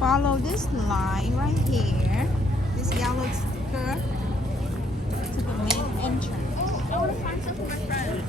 follow this line right here, this yellow sticker, to the main entrance. I want to find something for my friend.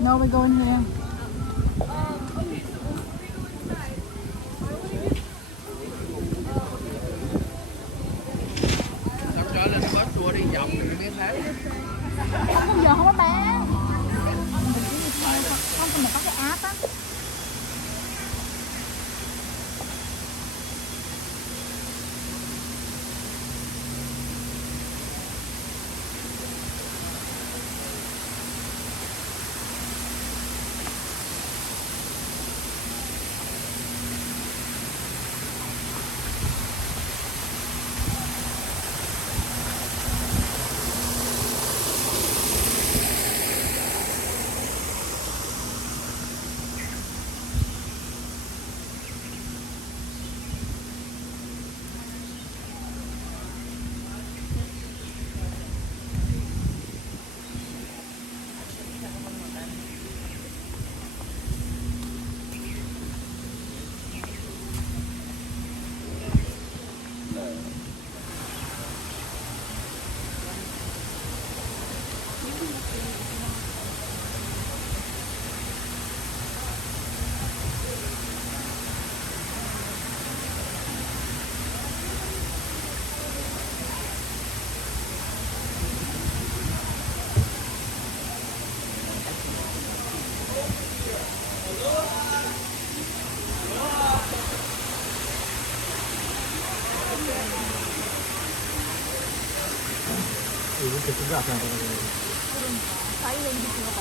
No, we're going here. Không, giờ không có bán. Không, mình có cái app á. 이렇게 쓰지 않아요. 사이렌지 들어가.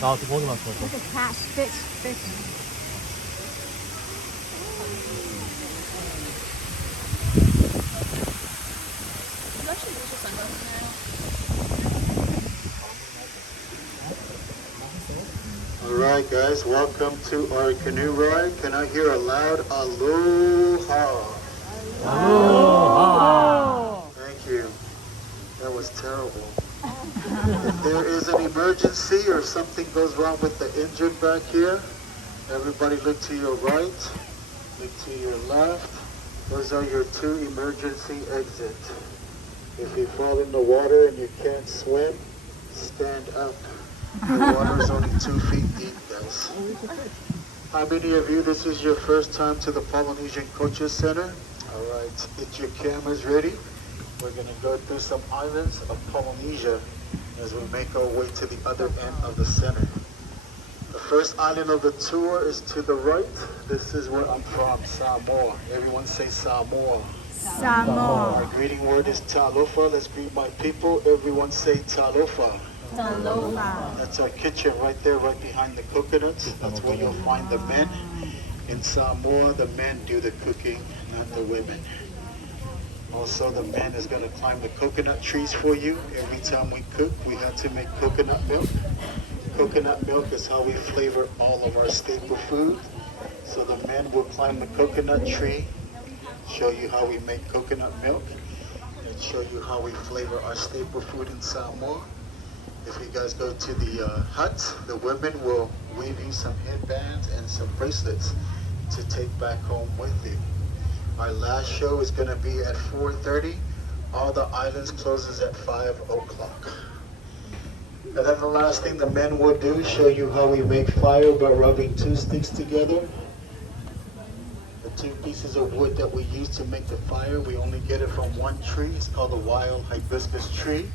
나 두꺼기만 써. Look at cash, fish. Alright guys, welcome to our canoe ride. Can I hear a loud aloha? Aloha! Thank you. That was terrible. If there is an emergency or something goes wrong with the engine back here, everybody look to your right, look to your left. Those are your two emergency exits. If you fall in the water and you can't swim, stand up. The water is only 2 feet deep, guys. How many of you, this is your first time to the Polynesian Coaches Center? All right, get your cameras ready. We're gonna go through some islands of Polynesia as we make our way to the other end of the center. The first island of the tour is to the right. This is where I'm from, Samoa. Everyone say Samoa. Samoa. Our greeting word is talofa. Let's greet my people. Everyone say talofa. Aloha. That's our kitchen right there, right behind the coconuts. That's where you'll find the men. In Samoa, the men do the cooking, not the women. Also, the man is going to climb the coconut trees for you. Every time we cook, we have to make coconut milk. Coconut milk is how we flavor all of our staple food. So the men will climb the coconut tree, show you how we make coconut milk, and show you how we flavor our staple food in Samoa. If you guys go to the hut, the women will weave you some headbands and some bracelets to take back home with you. Our last show is going to be at 4:30. All the islands closes at 5 o'clock. And then the last thing the men will do is show you how we make fire by rubbing 2 sticks together. The 2 pieces of wood that we use to make the fire, we only get it from one tree. It's called the wild hibiscus tree.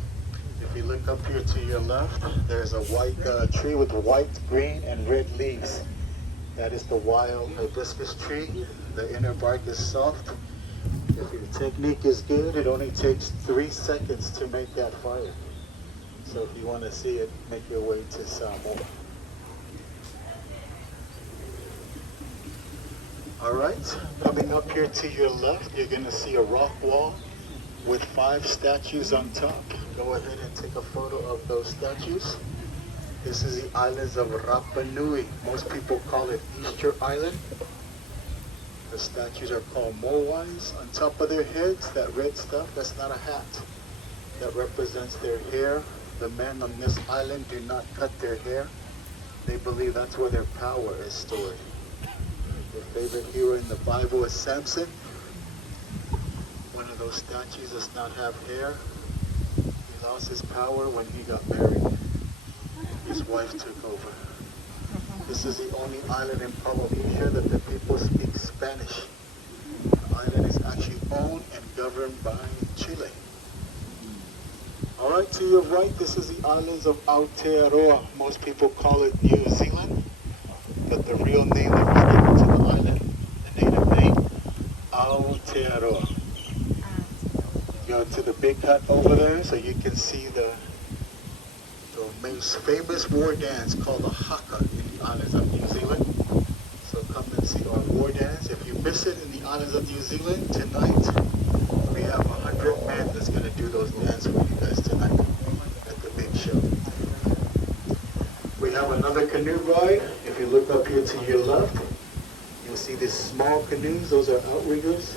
If you look up here to your left, there's a white tree with white, green, and red leaves. That is the wild hibiscus tree. The inner bark is soft. If your technique is good, it only takes 3 seconds to make that fire. So if you want to see it, make your way to Samoa. All right, coming up here to your left, you're going to see a rock wall with 5 statues on top. Go ahead and take a photo of those statues. This is the islands of Rapa Nui. Most people call it Easter Island. The statues are called moais. On top of their heads, that red stuff, that's not a hat. That represents their hair. The men on this island do not cut their hair. They believe that's where their power is stored. Their favorite hero in the Bible is Samson. One of those statues does not have hair. He lost his power when he got married. His wife took over. This is the only island in Polynesia that the people speak Spanish. The island is actually owned and governed by Chile. All right, to your right, this is the islands of Aotearoa. Most people call it New Zealand, but the real name that was given to the island, the native name, Aotearoa. Go to the big hut over there so you can see the most famous war dance called the haka in the islands of New Zealand. So come and see our war dance. If you miss it in the islands of New Zealand, tonight we have 100 men that's going to do those dances for you guys tonight at the big show. We have another canoe ride. If you look up here to your left, you'll see these small canoes. Those are outriggers.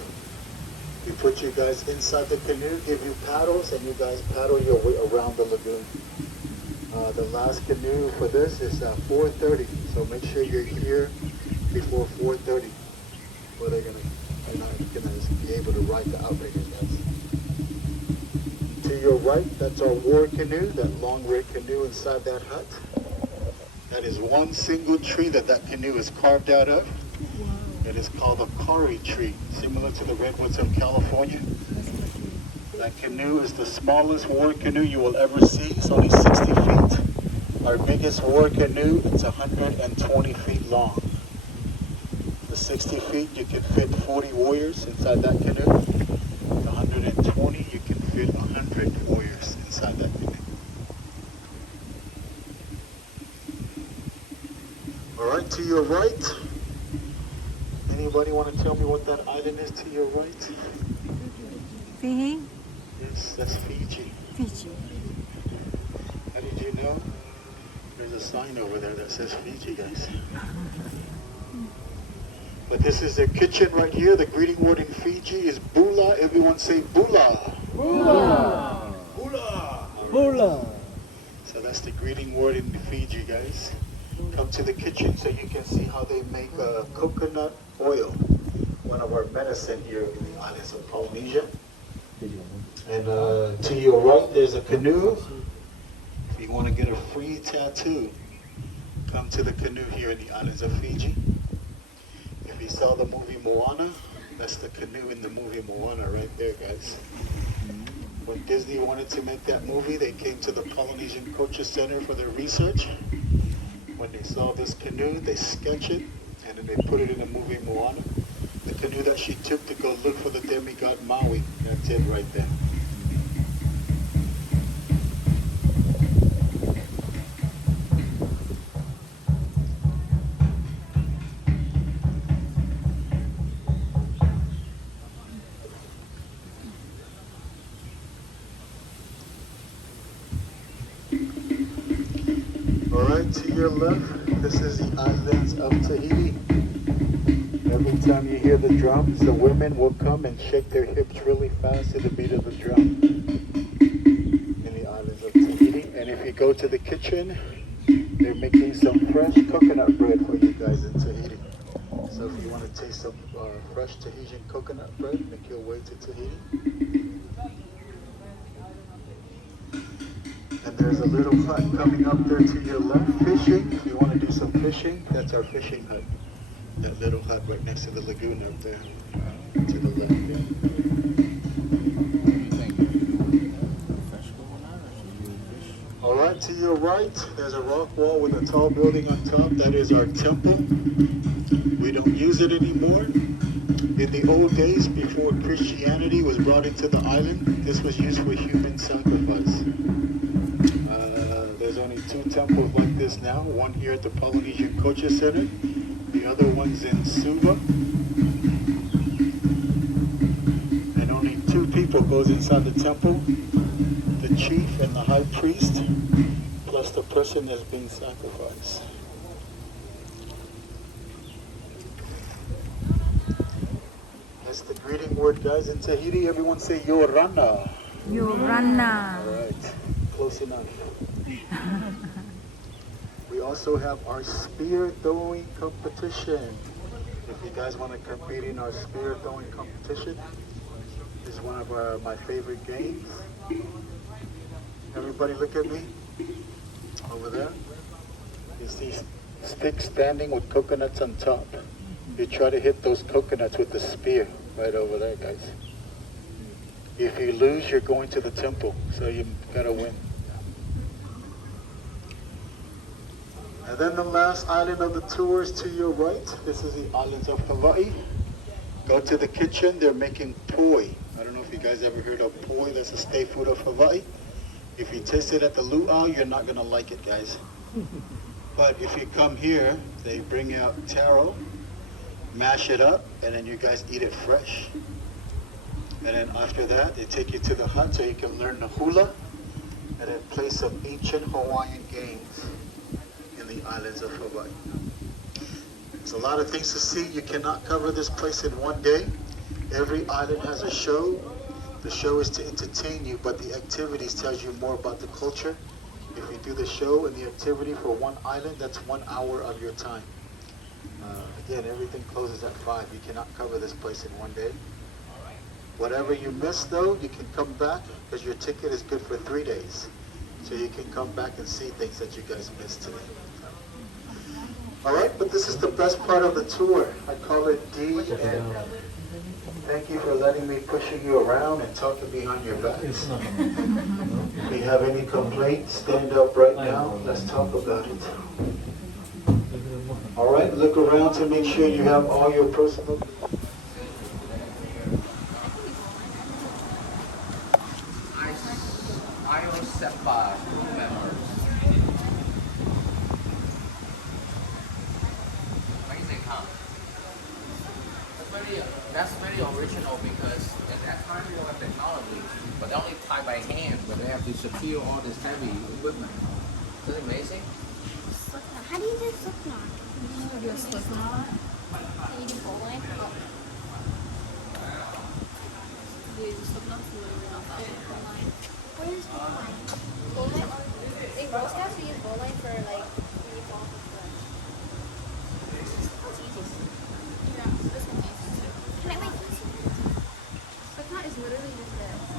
We put you guys inside the canoe, give you paddles, and you guys paddle your way around the lagoon. The last canoe for this is 4:30, so make sure you're here before 4:30, or you're not gonna be able to ride the outriggers, guys. To your right, that's our war canoe, that long red canoe inside that hut. That is one single tree that canoe is carved out of. It is called a kauri tree, similar to the redwoods of California. That canoe is the smallest war canoe you will ever see. It's only 60 feet. Our biggest war canoe, it's 120 feet long. The 60 feet, you can fit 40 warriors inside that canoe. The 120, you can fit 100 warriors inside that canoe. All right, to your right. Anybody want to tell me what that island is to your right? Fiji? Yes, that's Fiji. Fiji. How did you know? There's a sign over there that says Fiji, guys. But this is their kitchen right here. The greeting word in Fiji is bula. Everyone say bula. Bula! Bula. Bula! So that's the greeting word in Fiji, guys. Come to the kitchen so you can see how they make coconut oil, one of our medicine here in the islands of Polynesia. And to your right, there's a canoe. If you want to get a free tattoo, come to the canoe here in the islands of Fiji. If you saw the movie Moana, that's the canoe in the movie Moana right there, guys. When Disney wanted to make that movie, they came to the Polynesian Culture Center for their research. When they saw this canoe, they sketched it, and then they put it in the movie Moana. The canoe that she took to go look for the demigod Maui, that's it right there. Alright, to your left, this is the islands of Tahiti. Every time you hear the drums, the women will come and shake their hips really fast to the beat of the drum in the islands of Tahiti. And if you go to the kitchen, they're making some fresh coconut bread for you guys in Tahiti. So if you want to taste some fresh Tahitian coconut bread, make your way to Tahiti. And there's a little hut coming up there to your left, fishing. If you want to do some fishing, that's our fishing hut. That little hut right next to the lagoon up there, to the left. Yeah. All right, to your right, there's a rock wall with a tall building on top. That is our temple. We don't use it anymore. In the old days, before Christianity was brought into the island, this was used for human sacrifice. There's only 2 temples like this now, one here at the Polynesian Culture Center, the other one's in Suva. And only 2 people goes inside the temple, the chief and the high priest, plus the person that's being sacrificed. That's the greeting word, guys. In Tahiti, everyone say Yorana. Yorana. All right, close enough. We also have our spear throwing competition. If you guys want to compete in our spear throwing competition, this is one of my favorite games. Everybody look at me over there. You see sticks standing with coconuts on top. You try to hit those coconuts with the spear right over there, guys. If you lose, you're going to the temple, so you gotta win. And then the last island of the tour is to your right. This is the islands of Hawaii. Go to the kitchen, they're making poi. I don't know if you guys ever heard of poi, that's a state food of Hawaii. If you taste it at the luau, you're not gonna like it, guys. But if you come here, they bring out taro, mash it up, and then you guys eat it fresh. And then after that, they take you to the hut so you can learn the hula, and then play some ancient Hawaiian games in the islands of Hawaii. There's a lot of things to see. You cannot cover this place in one day. Every island has a show. The show is to entertain you, but the activities tells you more about the culture. If you do the show and the activity for one island, that's 1 hour of your time. Again, everything closes at 5. You cannot cover this place in one day. Whatever you miss, though, you can come back because your ticket is good for 3 days. So you can come back and see things that you guys missed today. All right, but this is the best part of the tour. I call it D. And thank you for letting me pushing you around and talking behind your backs. If you have any complaints, stand up right now. Let's talk about it. All right, look around to make sure you have all your personal. That's very original because at that time we don't have technology, but they only tie by hand, but they have to secure all this heavy equipment. Isn't it amazing? How do you do slip knot? Do a slip knot. Can you do bowling? What is bowling? Bowling? In Girl Scouts we use bowling for like when you fall off the ledge. That's easy. Yeah, this one's easy too. Can I wait? Slip knot is literally just this.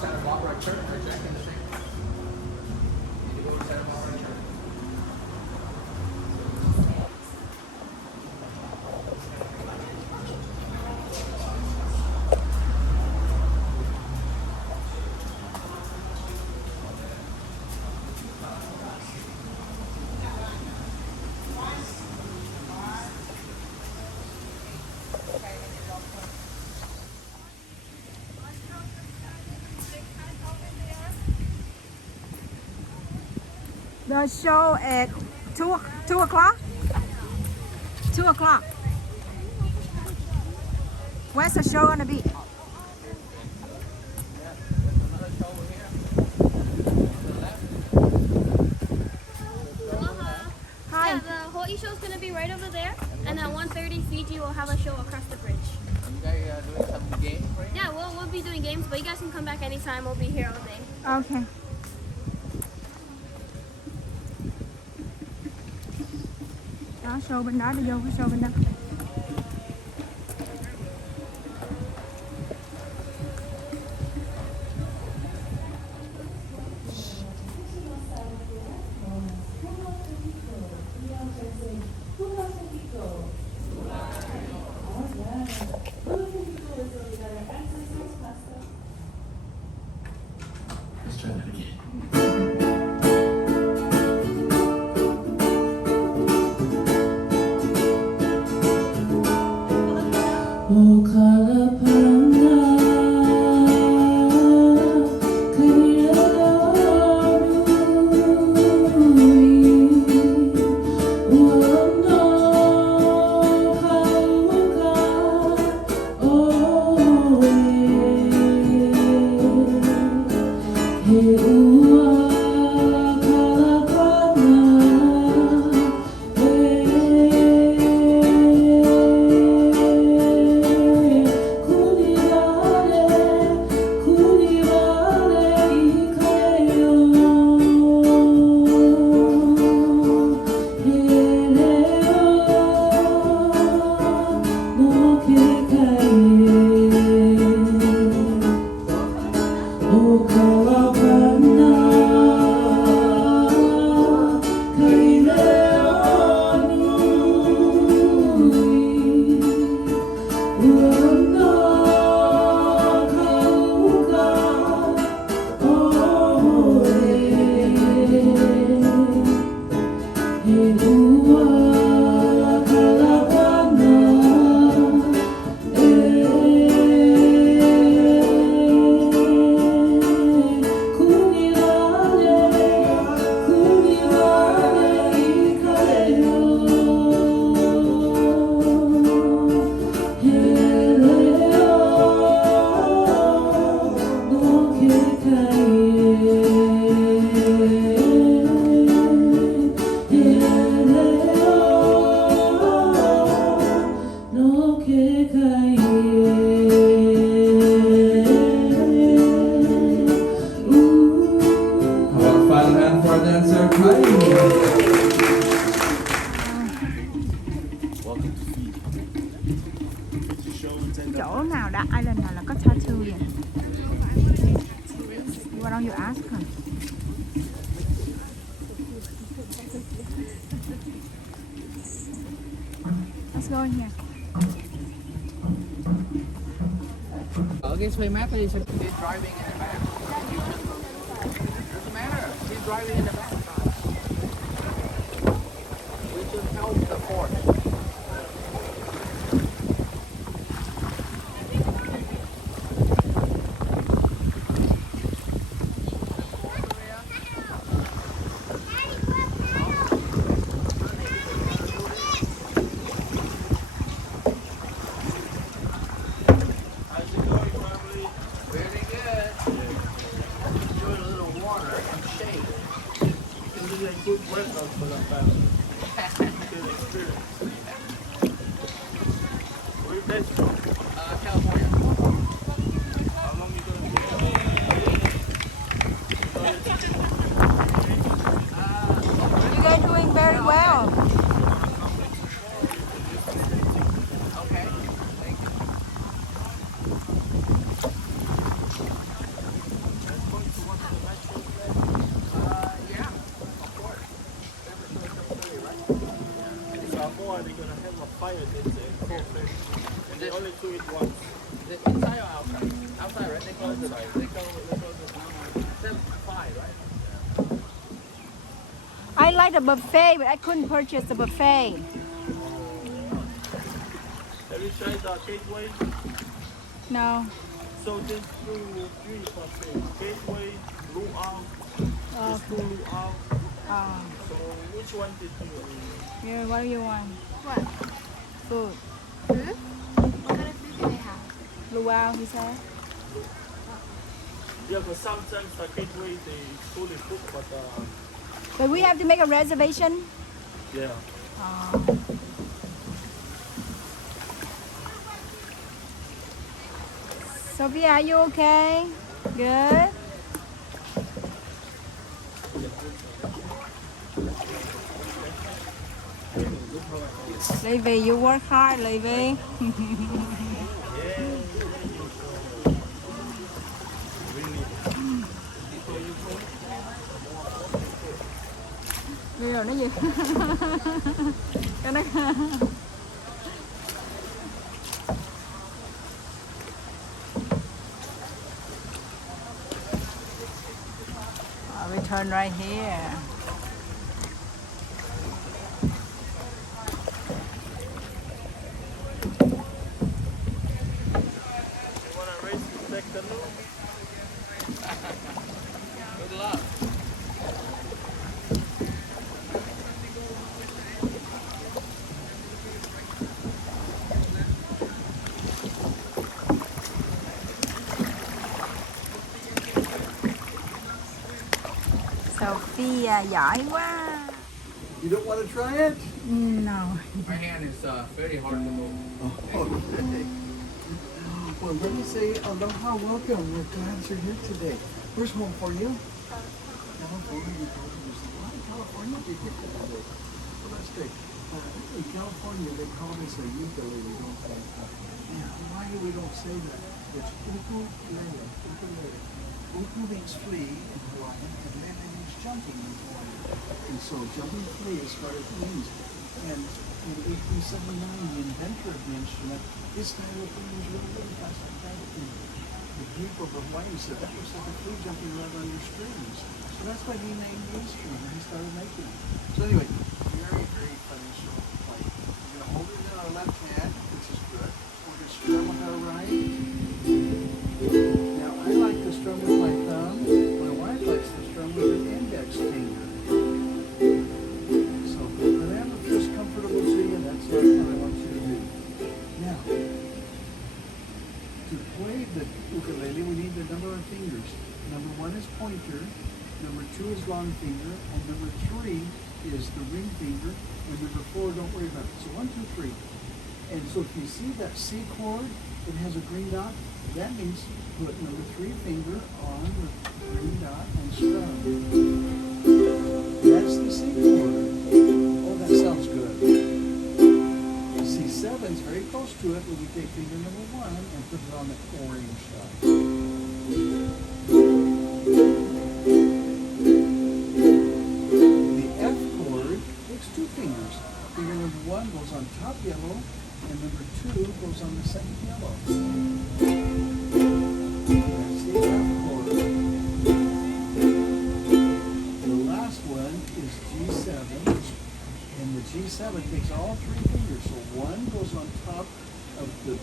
Santa Barbara Church, or Jack in the Shake. Need to go to Santa Barbara Church. The show at 2 o'clock? 2 o'clock. Where's the show gonna be? Hi. Yeah, the Hawaii show's gonna be right over there, and at 1:30 Fiji will have a show across the bridge. You guys doing some games right now? Yeah, we'll be doing games, but you guys can come back anytime. We'll be here all day. Okay. Đó, show bên đó, đi vô cái show bên đó. Let's try that again. Chỗ nào đã island nào là có tattoo vậy? Why don't you ask her? Let's go in here. Ở cái xoay mát đi, she's driving in the back. Doesn't matter. She's driving in the back. We should help the port. You guys doing very well. Okay. Thank you. expired. It's full fish. And they only do it once. Is it inside or outside? Outside, right? They call it the 75, right? I like the buffet, but I couldn't purchase the buffet. Have you tried the gateway? No. So there's three buffets. Gateway, luau, there's two luau. Oh. So which one did you Yeah, what do you want? What? Food. Food? What kind of food do they have? Luau, he said. Yeah, but sometimes the gateway they fully cook, but But we have to make a reservation. yeah. Oh. Sophia, are you okay? Good. Levy, you work hard, Levy. Đi rồi nó gì? Cái nó we turn right here. You wanna race the back canoe? Good luck. Sophia giỏi quá. You don't want to try it? No. My hand is very hard to move. Oh, okay. Well, let me say aloha, welcome. We're glad you're here today. Where's home for you? California. You told me there's a lot of California people today. Well, that's great. In California, they call this a ukulele, don't they? Yeah, why do we don't say that? It's ukulele. Ukulele. Uku means flea in Hawaiian, and lele means jumping in Hawaiian. And so jumping flea is what it means. And in 1879, the inventor of the instrument, this guy was really fast like that. And the people of Hawaii said that was like a flea jumping around on your strings. So that's why he named the instrument and he started making it. So anyway, very, very fun instrument to play. We're going to hold it in our left hand, which is good. We're going to strum with our right. Now I like to strum with my thumb. My wife likes to strum with her index finger. So whatever feels comfortable to you, that's what I want you to do. Now, to play the ukulele, we need the number of fingers. Number 1 is pointer, number 2 is long finger, and number 3 is the ring finger, and number 4, don't worry about it. So 1, 2, 3. And so if you see that C chord, it has a green dot, that means put number 3 finger on the green dot and strum. That's the C chord. Oh, that sounds good. C7 is very close to it, but we take finger number 1 and put it on the orange dot. The F chord takes 2 fingers. Finger number 1 goes on top yellow, and number 2 goes on the second yellow. That's the F chord. The last one is G7, and the G7 takes all 3 fingers. So 1 goes on top of the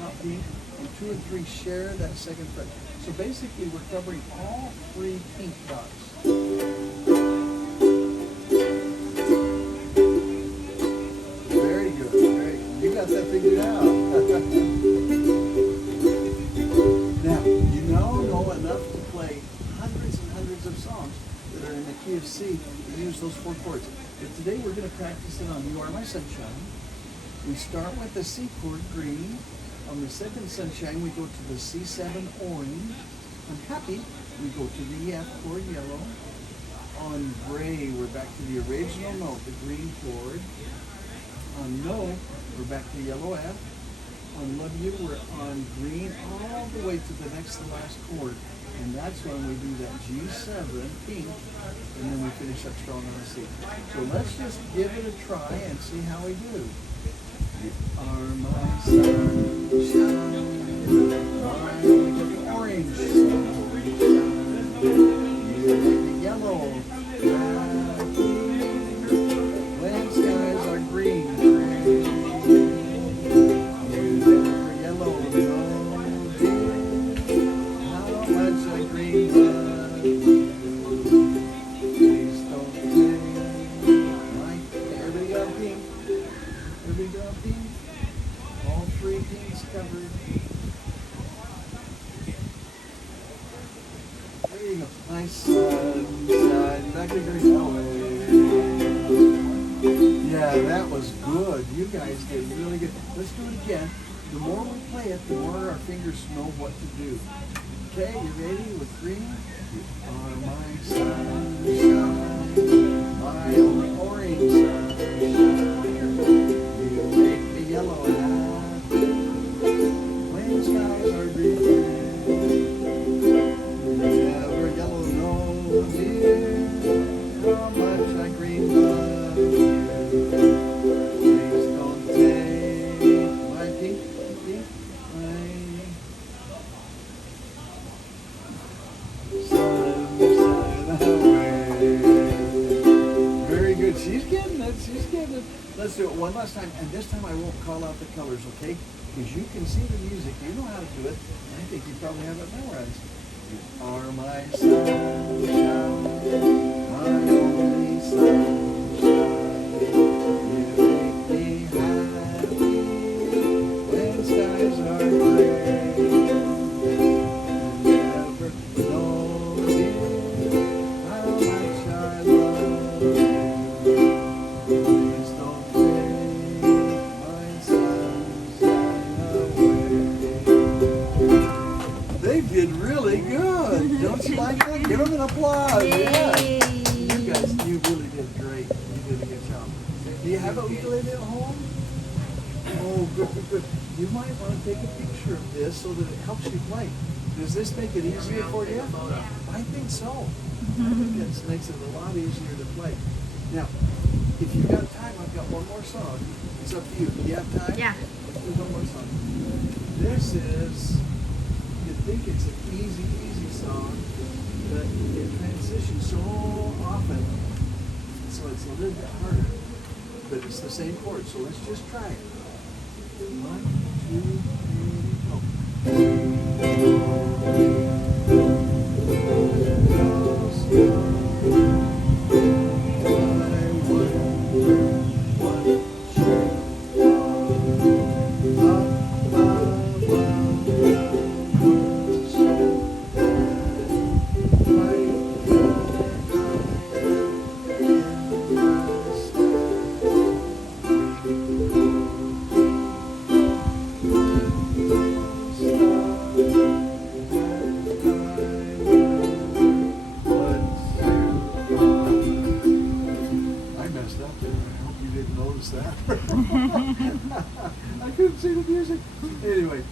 top beat, and 2 and 3 share that second fret. So basically we're covering all 3 pink dots. Very good, very good. You got that figured out. Now, you know enough to play hundreds and hundreds of songs that are in the key of C that use those 4 chords. But today we're going to practice it on You Are My Sunshine. We start with the C chord, green. On the second sunshine, we go to the C7, orange. On happy, we go to the F chord, yellow. On gray, we're back to the original note, the green chord. On no, we're back to yellow F. On love you, we're on green all the way to the next to last chord. And that's when we do that G7, pink, and then we finish up strong on the C. So let's just give it a try and see how we do. are my sunshine, my orange sunshine. You make me yellow, happy, when skies are green, gray. You never yellow, no dear, how much I green love you. Please don't take my every got pink, every got pink, all three pinks covered. There you go. Nice sunshine. Back to green. Yeah, that was good. You guys did really good. Let's do it again. The more we play it, the more our fingers know what to do. Okay, you ready with green? You are my sunshine, my only orange sunshine. You make me yellow and happy when skies are green. You never yellow, no dear, how much I green love you. Please don't take my pink, my sunshine away. Very good. She's getting it. She's getting it. Let's do it one last time. And this time I won't call out the colors, okay? Because you can see the music. You know how to do it. I think you probably have it memorized. You are my sunshine, my only sunshine. You make me happy when skies are gray. You never know, dear, how much I love you. Please don't take my sunshine away. They did really good. Don't you like that? Give them an applause. Yeah. You guys, you really did great. You did a good job. Do you have a ukulele at home? Oh, good, good, good. You might want to take a picture of this so that it helps you play. Does this make it easier for you? I think so. I think it makes it a lot easier to play. Now, if you've got time, I've got one more song. It's up to you. Do you have time? Yeah. Let's do one more song. This is, you'd think it's an easy, easy song, but it transitions so often, so it's a little bit harder. But it's the same chord, so let's just try it. 1, I messed up there. I hope you didn't notice that. I couldn't see the music. Anyway,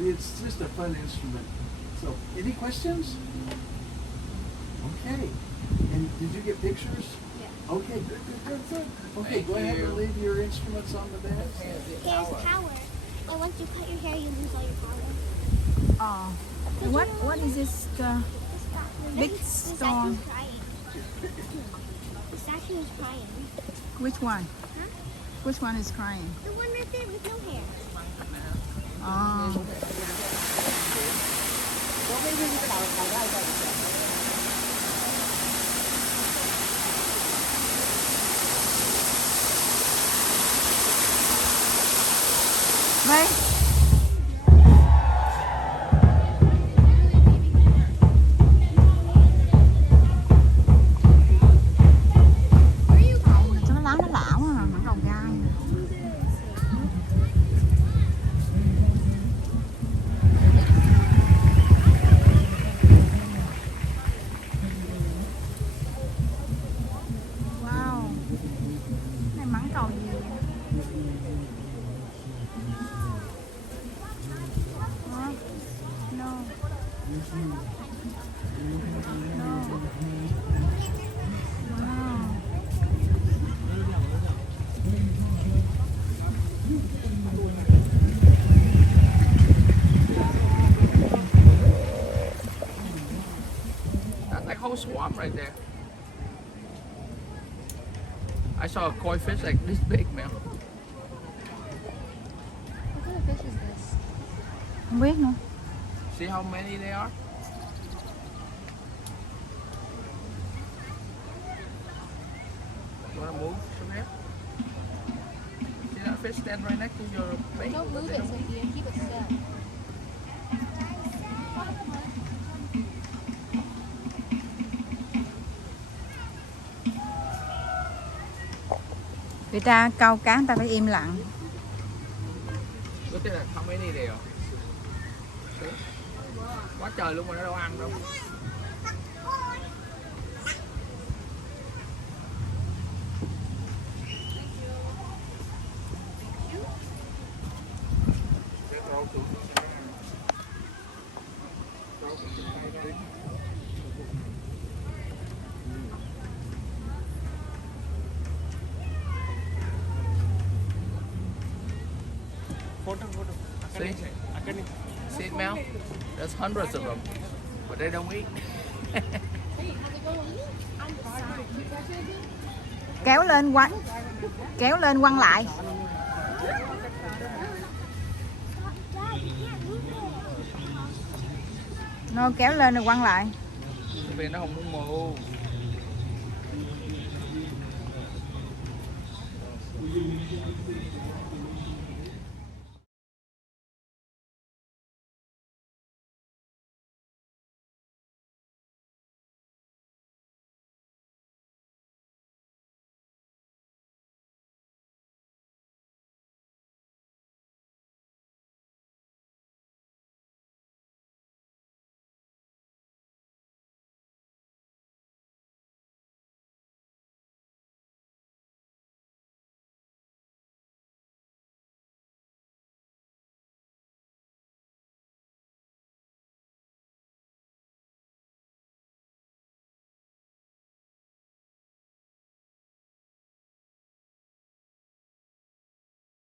it's just a fun instrument. So, any questions? Okay. And did you get pictures? Yeah. Okay, good, good, good, good. Okay, Thank go ahead you. and leave your instruments on the desk. Here's power. And once you cut your hair, you lose all your power. Oh. What is this? Big The stone. statue's crying. The statue is crying. Which one? Huh? Which one is crying? The one right there with no hair. Oh. Đây. Cho nó lá nó lão à, nó đầu gai. Wow. Này mắng cầu gì vậy? like whole swarm right there. I saw a koi fish like this big, man. What kind of fish is this? Không biết nữa. See how many they are? You wanna move from here? See that fish stand right next to your bait? Don't move it, Cynthia. Keep it still. Người ta câu cá người ta phải im lặng. Look at that, how many there are? See? Quá trời luôn mà nó đâu ăn đâu. See? See it, Mel? There's hundreds of them, but they don't eat. Kéo lên quăng lại. Nó kéo lên rồi quăng lại. Vì nó không muốn mù.